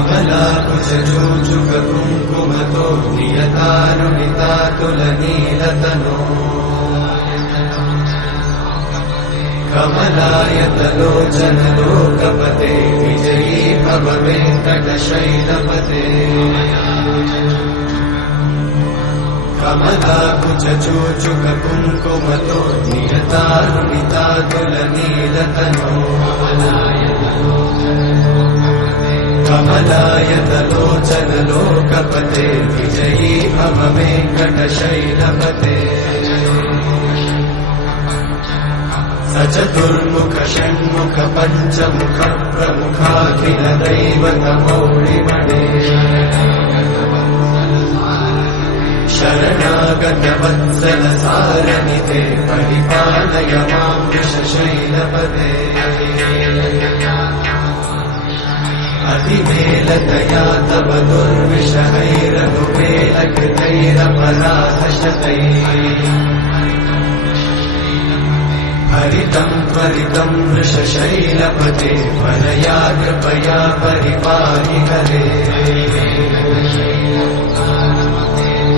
कमलाकुचूचुककुङ्कुमतो नियतारुणितातुलनीलतनो कमलायतलोचनलोकपते विजयी भव वेङ्कटशैलपते कमलाकुचूचुककुङ्कुमतो नियतारुणितातुलनीलतनो कमलायतलोचनलोकपते विजयी भव वेङ्कटशैलपते सचतुर्मुख षण्मुख पञ्चमुख प्रमुखाखिल दैवतमौलिमणे शरणागत वत्सल सारनिधे परिपालय मां वृषशैलपते अतिमेलतया तव दुर्विषहैरनुमेलकृतैरपराधशतैः हरितं त्वरितं वृषशैलपते वरया कृपया परिपाहि हरे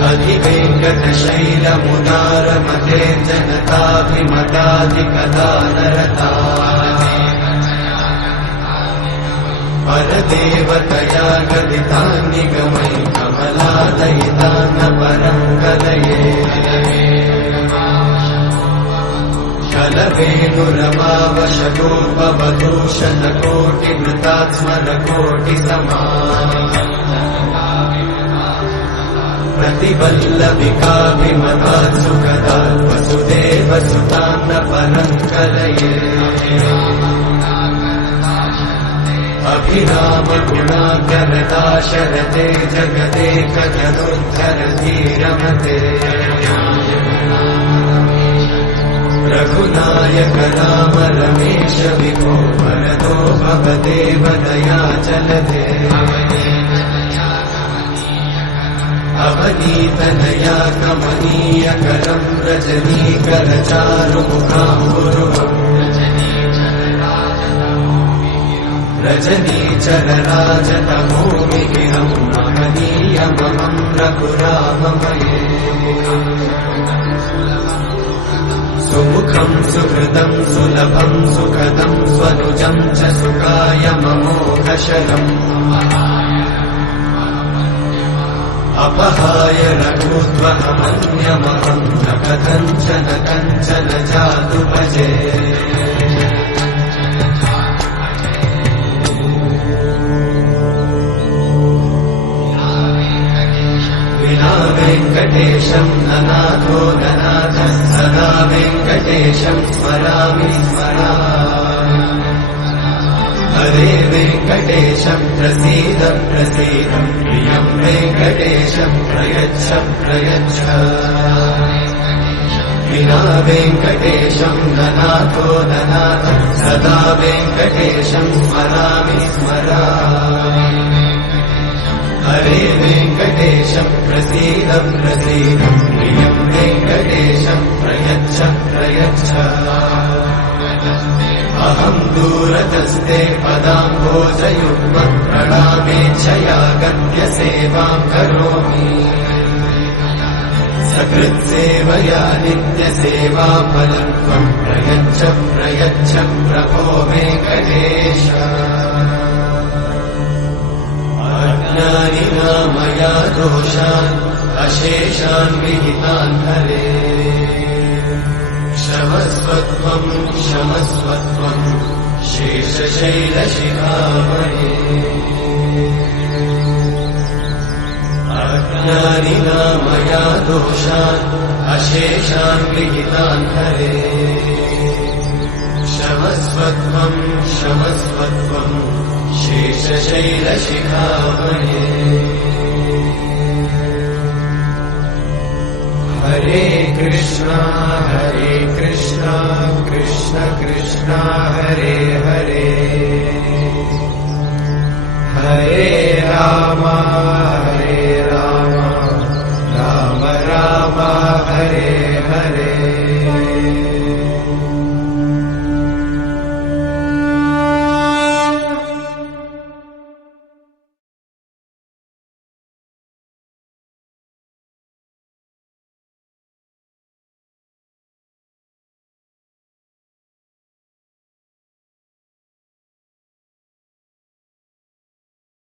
अधिवेङ्कटशैलमुदारमते जनताभिमताधिकदानरता परदेवतया गदितान्निगमै कमलादयितान्न परं कलये कलवेणुरमावशतोपवधूशतकोटिमृतात्स्मरकोटिसमा प्रतिवल्लभिकाभिमतात् सुखदात् वसुदेवसुतान्न परं कलये अभिरामगुणाकरदाशरथे जगदेकजनोद्धरधीरमते रघुनायक राम रमेश विभो वरदो भवदेव दयाचलते अवनीतनया कमनीयकरं रजनीकरचारुमुखाम्बुरुहम् रजनीचरराजतमोमिगिरं महनीयमहं रघुराममये सुमुखं सुहृदं सुलभं सुखदं स्वनुजं च सुखायममोघशरम् अपहाय रघुत्वमन्यमहं न कथञ्चन कञ्चन जातु भजे विना वेङ्कटेशं ननाथो ननाथः सदा वेङ्कटेशं स्मरामि स्मरामि हरे वेङ्कटेशं प्रसीद प्रसीद प्रियं वेङ्कटेशं प्रयच्छ प्रयच्छ विना वेङ्कटेशं ननाथो ननाथः सदा वेङ्कटेशं स्मरामि स्मरामि हरे वेङ्कटेशं प्रसीद प्रसीद प्रियं वेङ्कटेशं प्रयच्छ प्रयच्छ अहं दूरतस्ते पदाम्भोजयुग्मं प्रणामेच्छया गत्य सेवां करोमि सकृत्सेवया नित्यसेवाफलं त्वं प्रयच्छ प्रयच्छ प्रभो वेङ्कटेश अज्ञानिना मया दोषान् अशेषान् विहितान् हरे क्षमस्वत्वं क्षमस्वत्वं शेषशैलशिखामणे अज्ञानिना मया दोषान् अशेषान् विहितान् हरे क्षमस्वत्वं क्षमस्वत्वं शेषशैलशिखामणे हरे कृष्णा कृष्ण कृष्णा हरे हरे हरे राम राम राम हरे हरे